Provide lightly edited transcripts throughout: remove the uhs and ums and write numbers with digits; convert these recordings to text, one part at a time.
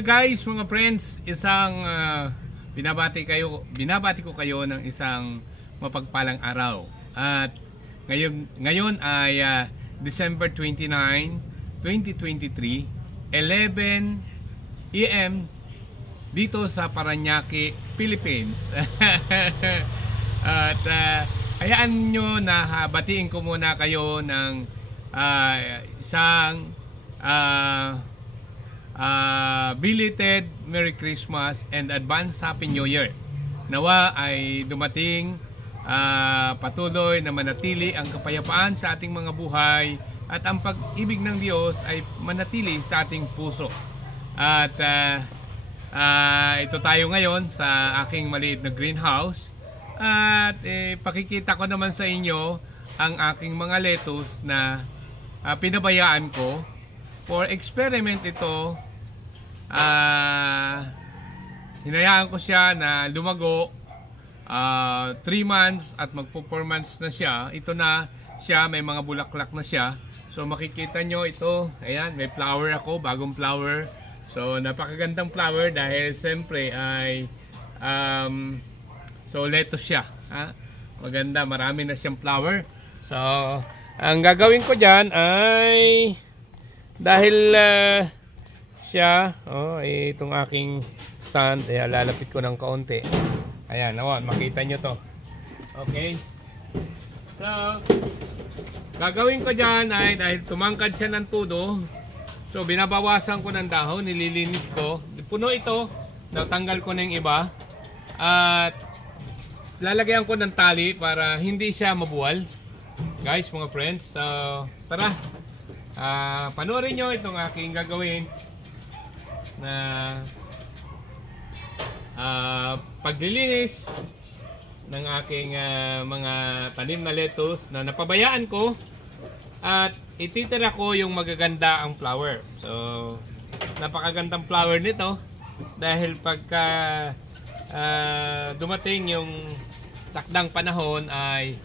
Well guys, mga friends, isang binabati ko kayo ng isang mapagpalang araw. At ngayon ay December 29, 2023, 11 AM dito sa Parañaque, Philippines. At hayaan nyo na batiin ko muna kayo ng isang belated Merry Christmas and Advance Happy New Year. Nawa ay dumating patuloy na manatili ang kapayapaan sa ating mga buhay at ang pag-ibig ng Diyos ay manatili sa ating puso. At ito tayo ngayon sa aking maliit na greenhouse at pakikita ko naman sa inyo ang aking mga lettuce na pinabayaan ko for experiment. Ito hinayaan ko siya na lumago 3 months at magpo 4 months na siya. Ito na siya, may mga bulaklak na siya. So makikita nyo ito, ayan, may flower ako, bagong flower. So napakagandang flower dahil siyempre ay so lettuce siya, maganda, marami na siyang flower. So ang gagawin ko dyan ay dahil siya, itong aking stand, lalapit ko ng kaunti. Ayan, makita nyo to. Okay, so gagawin ko dyan ay dahil tumangkad siya ng todo, so binabawasan ko ng dahon, nililinis ko. Puno ito, natanggal ko na yung iba. At lalagyan ko ng tali para hindi siya mabuwal. Guys, mga friends, so tara, panoorin nyo itong aking gagawin na paglilinis ng aking mga tanim na lettuce na napabayaan ko. At ititira ko yung magaganda ang flower. So napakagandang flower nito dahil pagka dumating yung takdang panahon ay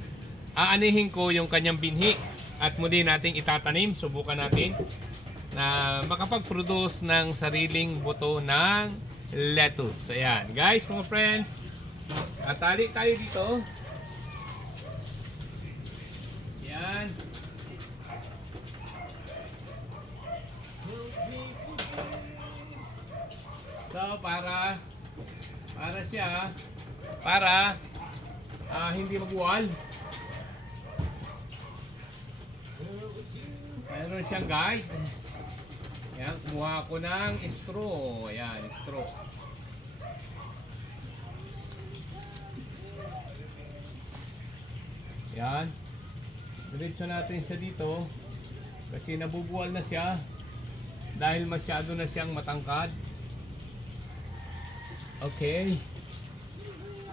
aanihin ko yung kanyang binhi at muli nating itatanim. Subukan natin na makapag-produce ng sariling buto ng lettuce. Ayan guys, mga friends, atali tayo dito. Ayan. So para siya hindi mabuwal. Mayroon siyang guide. Ayan, kumuha ko ng straw. Ayan, straw. Ayan. Diretso natin siya dito kasi nabubuwal na siya dahil masyado na siyang matangkad. Okay.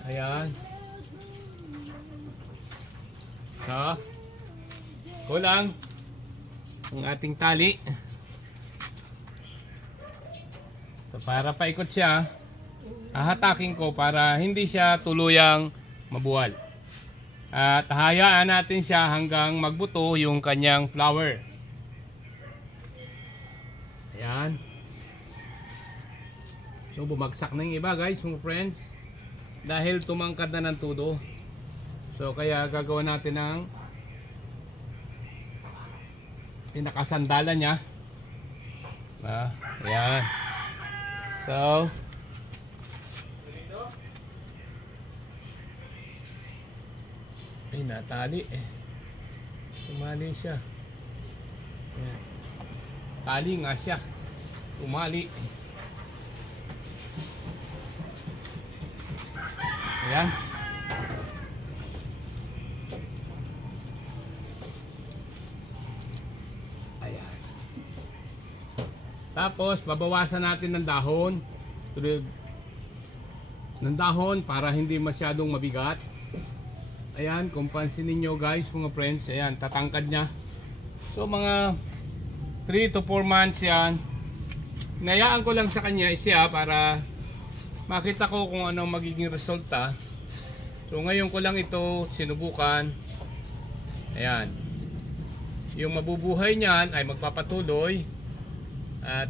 Ayan. So, kulang ang ating tali. So para paikot siya, hahatakin ko para hindi siya tuluyang mabuwal. At hayaan natin siya hanggang magbuto yung kanyang flower. Ayan. So bumagsak na yung iba guys, mga friends, dahil tumangkad na ng todo. So kaya gagawa natin ng pinakasandalan niya. Ayan. So ay natali tumali siya. Ayan. Tali nga siya, tumali. Ayan. Ayan. Tapos babawasan natin ng dahon. Para hindi masyadong mabigat. Ayan, kung pansinin nyo guys, mga friends, ayan, tatangkad niya. So mga 3 to 4 months yan. Nayaan ko lang sa kanya siya para makita ko kung anong magiging resulta. So ngayon ko lang ito sinubukan. Ayan. Yung mabubuhay niyan ay magpapatuloy at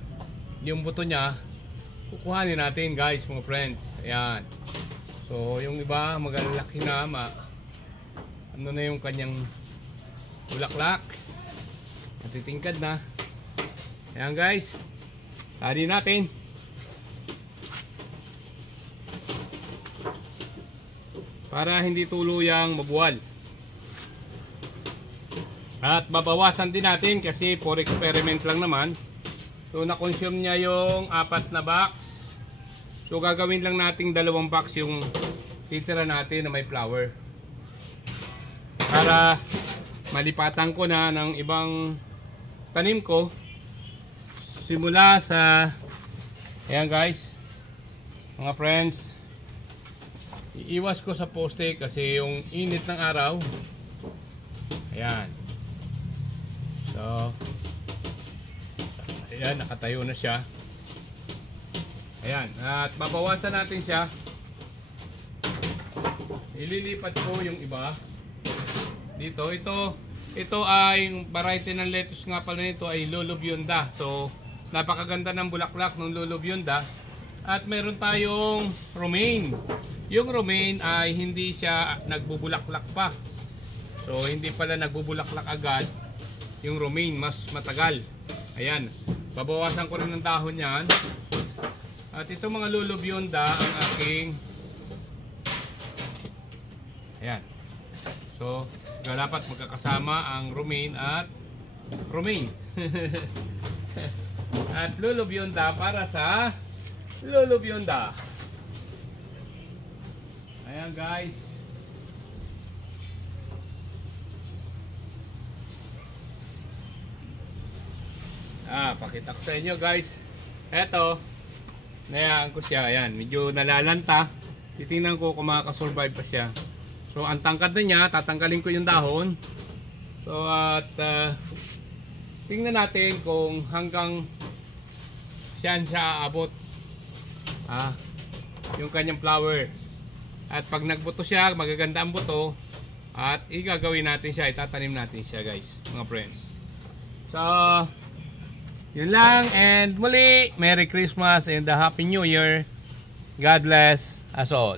yung buto niya kukuhanin natin guys, mga friends. Ayan. So yung iba magalaki na, ano na yung kanyang bulaklak, natitingkad na. Ayan guys, tali natin. Para hindi tuluyang mabuwal. At babawasan din natin kasi for experiment lang naman. So na-consume niya yung 4 na box. So gagawin lang nating 2 box yung titira natin na may flower. Para malipatan ko na ng ibang tanim ko. Simula sa, ayan guys, mga friends, iiwas ko sa poste kasi yung init ng araw. Ayan. So, ayan, nakatayo na siya. Ayan, at babawasan natin siya. Ililipat ko yung iba dito. Ito ay yung variety ng lettuce nga pala nito ay Lolo Bionda. So, napakaganda ng bulaklak ng Lolo Bionda. At meron tayong romaine. Yung romaine ay hindi siya nagbubulaklak pa. So, hindi pala nagbubulaklak agad. Yung romaine mas matagal. Ayan, babawasan ko rin ng dahon yan. At ito mga Lolo Bionda ang aking, ayan. So dapat magkakasama ang romaine at romaine. At Lolo Bionda para sa Lolo Bionda. Ayan guys. Pakita ko sa inyo guys. Eto, nayaan ko siya. Ayan, medyo nalalanta. Titingnan ko kung makakasurvive pa siya. So, ang tangkad na niya, tatanggalin ko yung dahon. So, at tingnan natin kung hanggang saan siya aabot. Yung kanyang flower. At pag nagbuto siya, magaganda ang buto. At igagawin natin siya, itatanim natin siya guys, mga friends. So, yun lang, and muli, Merry Christmas and a Happy New Year. God bless us all.